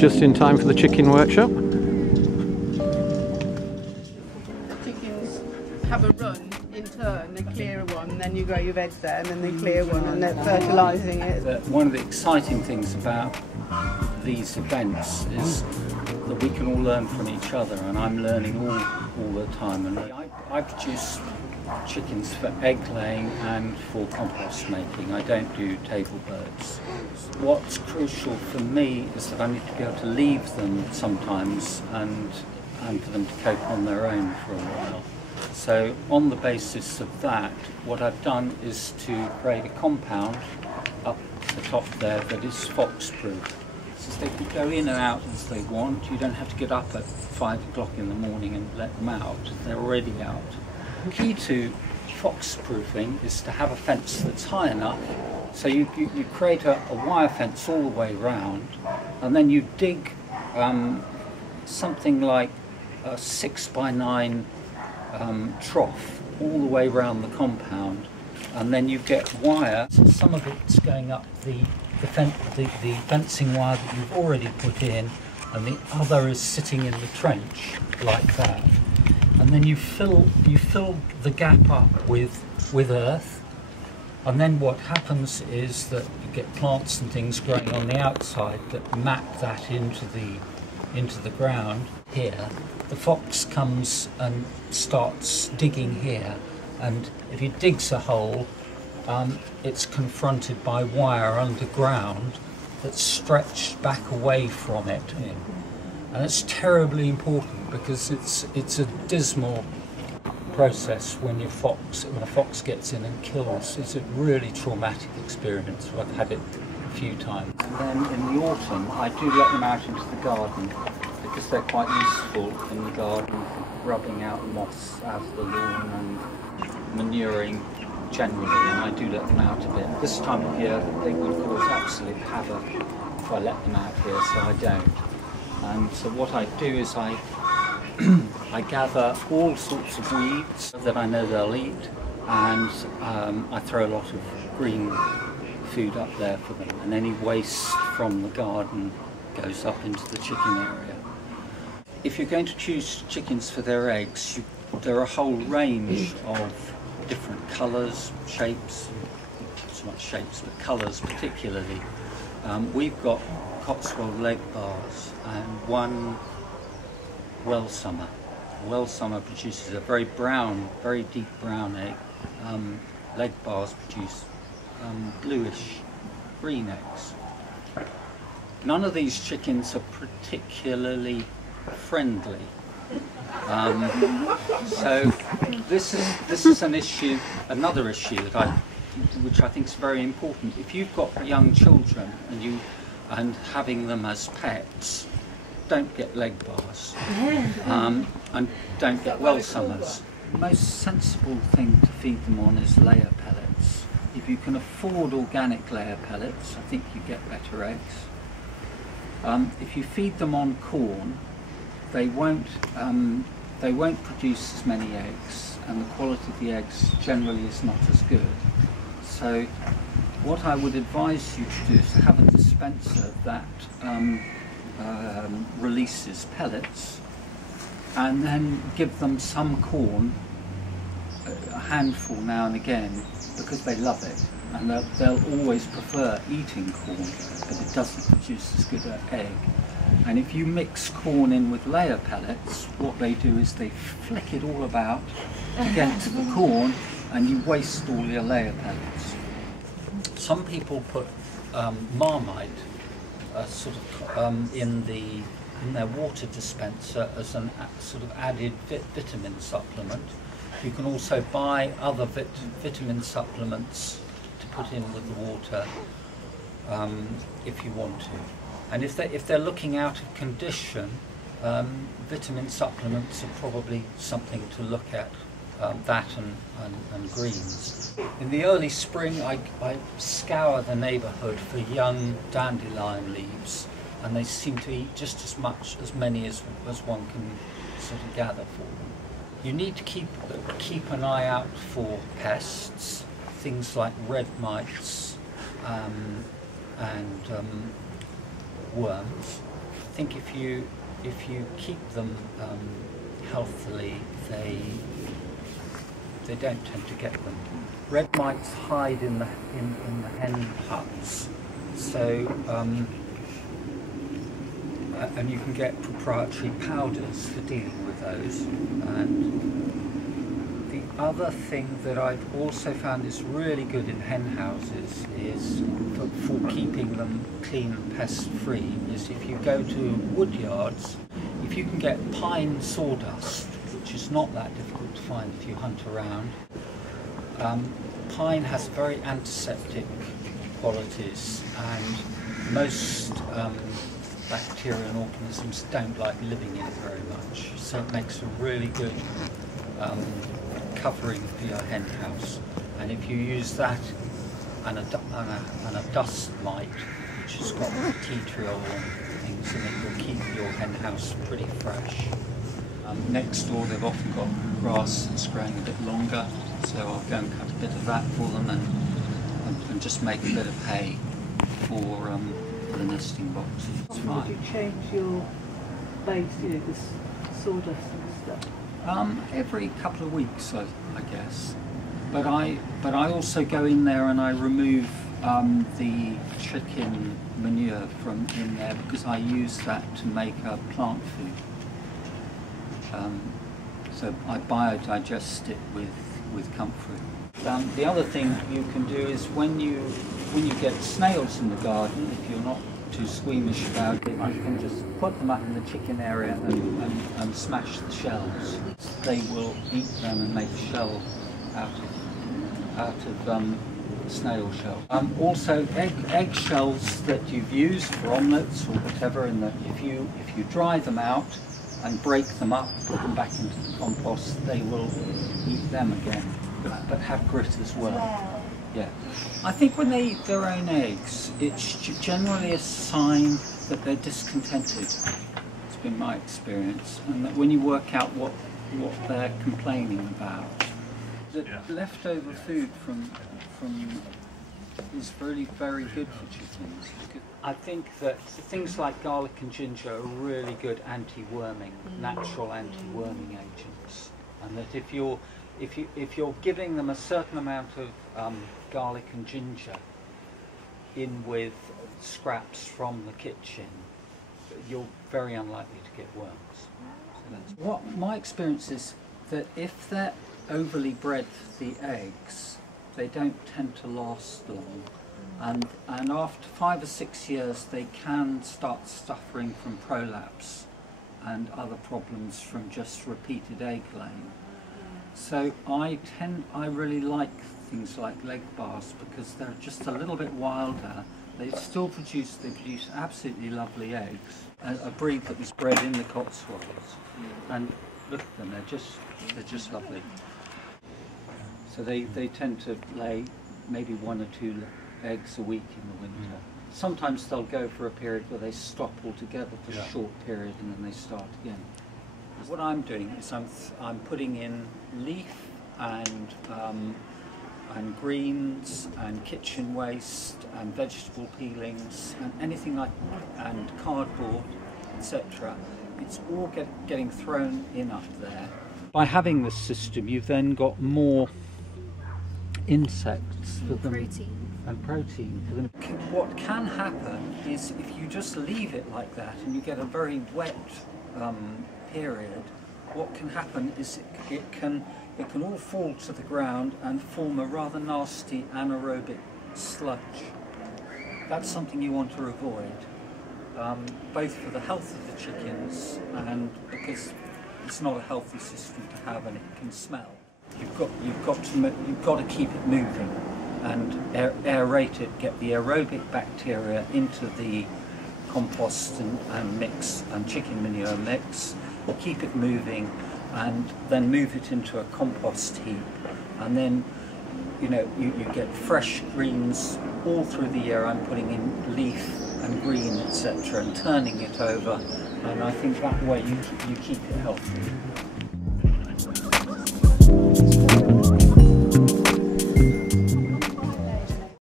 Just in time for the chicken workshop. The chickens have a run in turn, they clear one, then you grow your veg there, and then they clear one, and they're fertilising it. One of the exciting things about these events is that we can all learn from each other, and I'm learning all the time. And I produce chickens for egg laying and for compost making. I don't do table birds. What's crucial for me is that I need to be able to leave them sometimes and for them to cope on their own for a while. So on the basis of that, what I've done is to create a compound up the top there that is fox-proof. So they can go in and out as they want. You don't have to get up at 5 o'clock in the morning and let them out. They're already out. The key to fox-proofing is to have a fence that's high enough. So you create a wire fence all the way round, and then you dig something like a 6 by 9 trough all the way around the compound, and then you get wire. So some of it's going up the fencing wire that you've already put in, and the other is sitting in the trench like that. And then you fill the gap up with earth, and then what happens is that you get plants and things growing on the outside that map that into the ground. Here, the fox comes and starts digging here, and if he digs a hole, it's confronted by wire underground that's stretched back away from it. And it's terribly important because it's a dismal process when a fox gets in and kills. It's a really traumatic experience. I've had it a few times. And then in the autumn, I do let them out into the garden because they're quite useful in the garden, rubbing out moss out of the lawn and manuring generally, and I do let them out a bit. This time of year they would cause absolute havoc if I let them out here, so I don't. And so what I do is I gather all sorts of weeds that I know they'll eat, and I throw a lot of green food up there for them, and any waste from the garden goes up into the chicken area. If you're going to choose chickens for their eggs, there are a whole range of different colours, shapes, not so much shapes, but colours particularly. We've got Cotswold leg bars and one Welsummer. Welsummer produces a very brown, very deep brown egg. Leg bars produce bluish green eggs. None of these chickens are particularly friendly. So this is an issue, another issue which I think is very important. If you've got young children and having them as pets, don't get leg bars and don't get Welsummers. The most sensible thing to feed them on is layer pellets. If you can afford organic layer pellets, I think you get better eggs. If you feed them on corn, they won't produce as many eggs, and the quality of the eggs generally is not as good. So what I would advise you to do is to have a dispenser that releases pellets, and then give them some corn, a handful now and again, because they love it, and they'll always prefer eating corn, but it doesn't produce as good an egg. And if you mix corn in with layer pellets, what they do is they flick it all about to get to the corn, and you waste all your layer pellets. Some people put Marmite in their water dispenser as a sort of added vitamin supplement. You can also buy other vitamin supplements to put in with the water if you want to. And if they're looking out of condition, vitamin supplements are probably something to look at. That and greens. In the early spring, I scour the neighbourhood for young dandelion leaves, and they seem to eat just as many as one can sort of gather for them. You need to keep an eye out for pests, things like red mites and worms. think if you keep them healthily, they don't tend to get them. Red mites hide in the hen huts, so and you can get proprietary powders for dealing with those. And the other thing that I've also found is really good in hen houses is for keeping them clean and pest free is if you go to wood yards, if you can get pine sawdust, which is not that difficult to find if you hunt around. Pine has very antiseptic qualities, and most bacteria and organisms don't like living in it very much, so it makes a really good covering for your hen house. And if you use that and a dust mite, which has got tea tree oil and things in it, will keep your hen house pretty fresh. Next door they've often got grass that's growing a bit longer, so I'll go and cut a bit of that for them and just make a bit of hay for the nesting boxes. It's fine. Would you change your base, the sawdust and stuff? Every couple of weeks, I guess. But I also go in there and I remove the chicken manure from in there because I use that to make plant food. So I biodigest it with comfort. The other thing you can do is when you get snails in the garden, if you're not too squeamish about it, you can just put them up in the chicken area and smash the shells. They will eat them and make a shell out of snail shell. Also egg shells that you've used for omelettes or whatever, if you dry them out and break them up, put them back into the compost, they will eat them again, but have grit as well. Yeah. I think when they eat their own eggs, it's generally a sign that they're discontented. It's been my experience, and that when you work out what they're complaining about, the leftover food from is really very good for chickens. I think that things like garlic and ginger are really good anti-worming, natural anti-worming agents, and that if you're giving them a certain amount of garlic and ginger in with scraps from the kitchen, you're very unlikely to get worms. So that's what my experience is, that if they're overly bred the eggs, they don't tend to last long, and after 5 or 6 years they can start suffering from prolapse and other problems from just repeated egg laying. So I really like things like leg bars because they're just a little bit wilder. They produce absolutely lovely eggs. A breed that was bred in the Cotswolds, and look at them, they're just lovely. So they tend to lay maybe 1 or 2 eggs a week in the winter. Sometimes they'll go for a period where they stop altogether for a short period and then they start again. What I'm doing is I'm putting in leaf and greens and kitchen waste and vegetable peelings and anything like, and cardboard, etc. It's all getting thrown in up there. By having this system, you've then got more insects for them and protein for them. What can happen is if you just leave it like that and you get a very wet period, what can happen is it can all fall to the ground and form a rather nasty anaerobic sludge. That's something you want to avoid, both for the health of the chickens and because it's not a healthy system to have and it can smell. You've got to keep it moving and aerate it, get the aerobic bacteria into the compost and mix and chicken manure mix, keep it moving, and then move it into a compost heap, and then you get fresh greens all through the year. I'm putting in leaf and green, etc., and turning it over, and I think that way you keep it healthy.